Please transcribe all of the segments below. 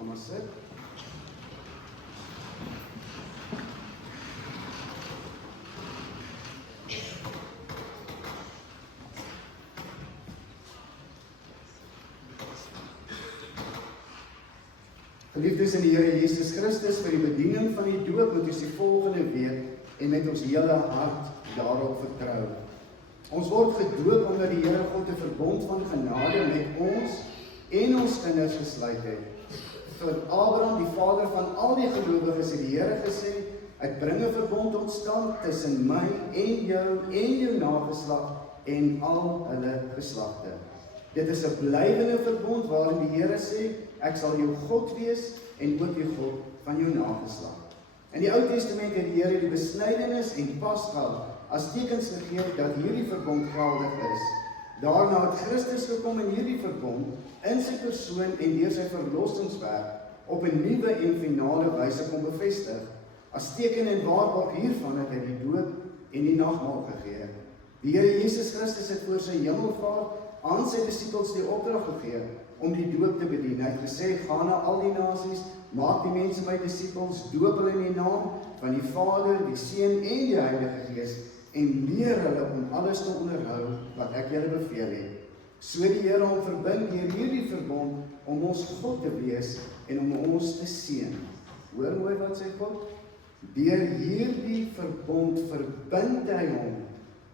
Kom maar sit. Geliefdes in die Here Jesus Christus, vir die bediening van die doop moet ons die volgende weet en met ons hele hart daarop vertrou. Ons word gedoop omdat die Here God 'n verbond van genade met ons en ons kinders gesluit het. Vir Abraham, die vader van al die gelowiges, het die Here gesê, ek bring 'n verbond tot stand tussen my en jou nageslag en al hulle geslagte. Dit is 'n blywende verbond waarin die Here sê, ek sal jou God wees en ook die God van jou nageslag. In die Ou Testament het die Here die besnydenis en Pasga as tekens gegee dat hierdie verbond geldig is. Daarna het Christus gekom en hierdie verbond in sy persoon en deur sy verlossingswerk op 'n nuwe en finale wyse kom bevestig. As teken en waarborg hiervan het hy die doop en die nagmaal gegee. Die Here Jesus Christus het voor sy hemelvaart aan sy disippels die opdrag gegee om die doop te bedien. Hy het gesê, gaan na al die nasies, maak die mense my disippels, doop hulle in die naam van die Vader, die Seun en die Heilige Gees en leer hulle om alles te onderhou wat ek julle beveel het. So die Here hom verbind deur hierdie verbond om ons God te wees en om ons te seën. Hoor mooi wat sê God? Deur hierdie verbond verbind hy hom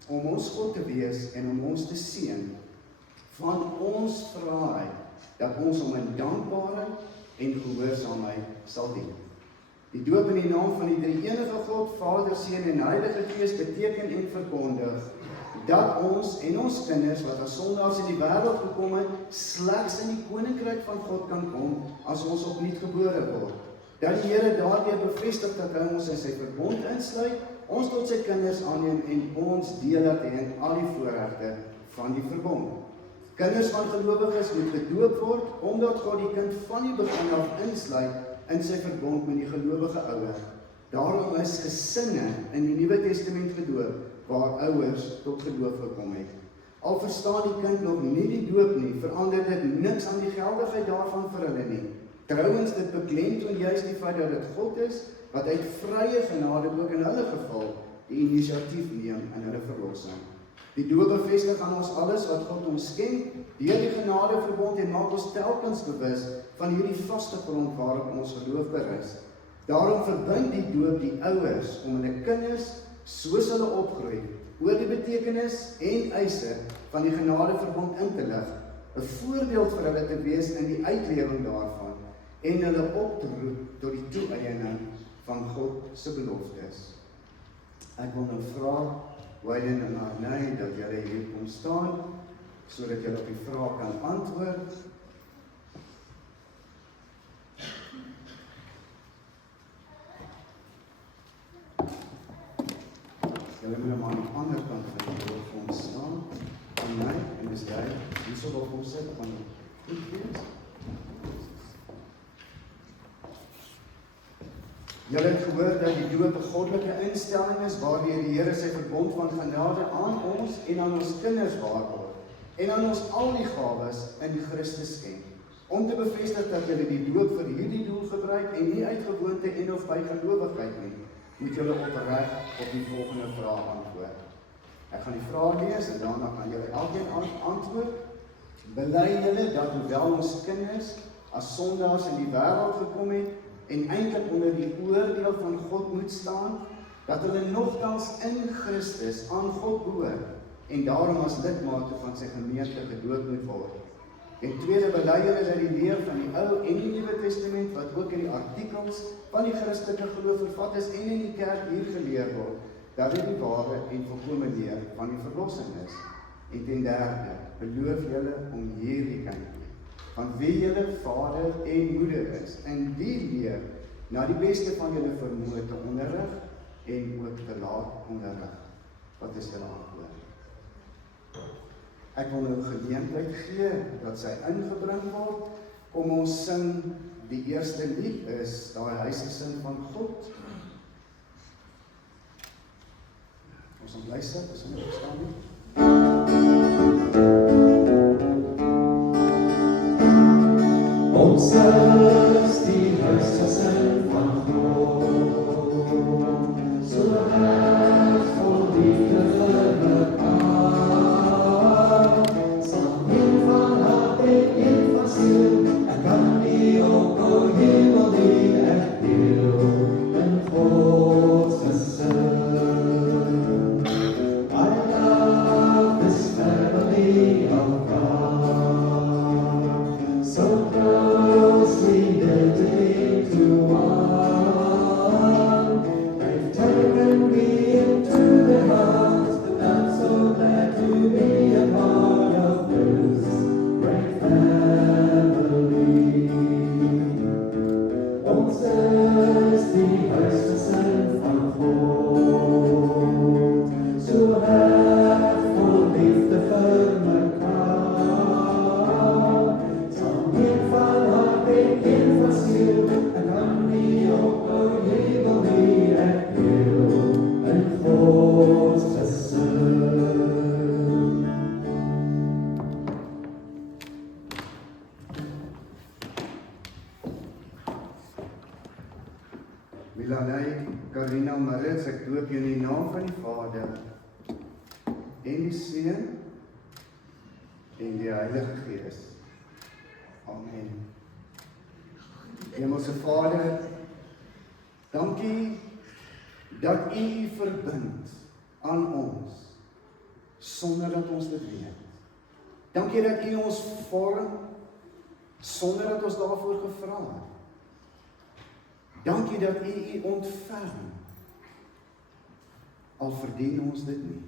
om ons God te wees en om ons te seën. Van ons vra hy dat ons hom in dankbaarheid en gehoorsaamheid sal dien. Die doop in die naam van die drie-enige God, Vader, Seun en Heilige Gees beteken en verkondig dat ons en ons kinders wat as sondaars in die wêreld gekom het, slegs in die koninkryk van God kan kom as ons opnuut gebore word. Dat die Here daardeur bevestig dat hy ons in sy verbond insluit, ons tot sy kinders aanneem en ons deel laat hê in al die voorregte van die verbond. Kinders van gelowiges moet gedoop word, omdat God die kind van die begin af insluit in sy verbond met die gelowige ouer. Daarom is gesinne in die Nuwe Testament gedoop, waar ouers tot geloof gekom het. Al verstaan die kind nog nie die doop nie, verander dit niks aan die geldigheid daarvan vir hulle nie. Trouwens, dit beklemtoon juist die feit dat dit God is, wat uit vrye genade ook in hulle geval die inisiatief neem in hulle verlossing. Die doop bevestig aan ons alles wat God ons skenk, deur die genadeverbond en maak ons telkens bewus van hierdie vaste grond waarop ons geloof berus. Daarom verbind die doop die ouers om hulle kinders, soos hulle opgroei, oor die betekenis en eise van die genadeverbond in te lig, 'n voorbeeld vir hulle te wees in die uitlewing daarvan en hulle op te roep tot die toeëiening van God se beloftes. Ek wil nou vra Wyden en Arney dat julle hier kom staan, sodat julle op die vraag kan antwoord. Julle moet maar aan die ander kant van die woord vir ons staan, Arney, en dis jy, hier sal op ons sit, van goed wees. Julle het gehoor dat die doop 'n goddelike instelling is, waardeur die Here sy verbond van genade aan ons en aan ons kinders waarborg, en aan ons al die gawes in Christus skenk, om te bevestig dat julle die doop vir hierdie doel gebruik en nie uit gewoonte en of by gelowigheid nie, moet julle opreg op die volgende vraag antwoord. Ek gaan die vraag lees en daarna kan julle elkeen antwoord. Bely julle dat hoewel ons kinders as sondaars in die wêreld gekom het en eintlik onder die oordeel van God moet staan, dat hulle nogtans in Christus aan God behoort en daarom as lidmate van sy gemeente gedoop moet word. En tweede, bely julle dat die leer van die Ou en die Nuwe Testament, wat ook in die artikels van die Christelike geloof vervat is en in die kerk hier geleer word, dat dit die ware en volkome leer van die verlossing is. En ten derde, beloof julle om hierdie kind van wie julle vader en moeder is, en die leer na die beste van julle vermoë te onderrig en ook te laat onderrig. Wat is julle antwoord? Ek wil nou geleentheid gee dat sy ingebring word. Kom ons sing die eerste lied, is daai huisgesin van God. Ons gaan bly sit, ons moet opstaan nie. Ons is Milanay, Carina Maritz, ek doop jou in die naam van die Vader, en die Seun, en die Heilige Gees. Amen. Hemelse Vader, dankie dat U verbind aan ons, sonder dat ons dit weet. Dankie dat U ons vorm, sonder dat ons daarvoor gevra het. Dankie dat U ontferm, al verdien ons dit nie.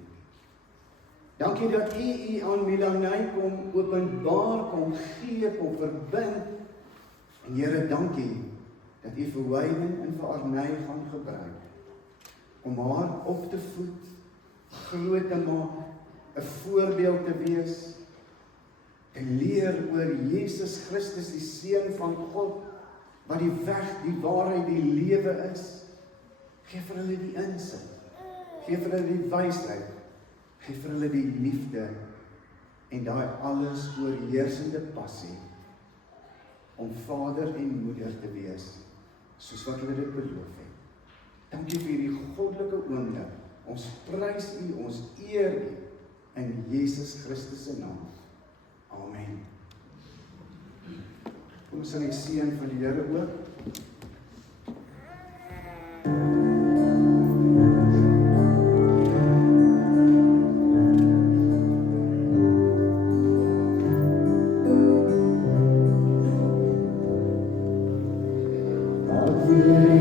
Dankie dat U aan Milanay kom openbaar, kom gee, kom verbind. En Here, dankie dat U vir Wynand en vir Arnay gaan gebruik, om haar op te voed, groot te maak, 'n voorbeeld te wees, te leer oor Jesus Christus, die Seun van God, wat die weg, die waarheid, die lewe is. Geef vir hulle die insig, geef vir hulle die wysheid, geef vir hulle die liefde, en daai alles oorheersende passie, om vader en moeder te wees, soos wat hulle dit beloof het. Dankie vir hierdie goddelike oomblik. Ons prys U, ons eer U, in Jesus Christus se naam. Amen. Kom ons sing die seën van die Here ook. Amen.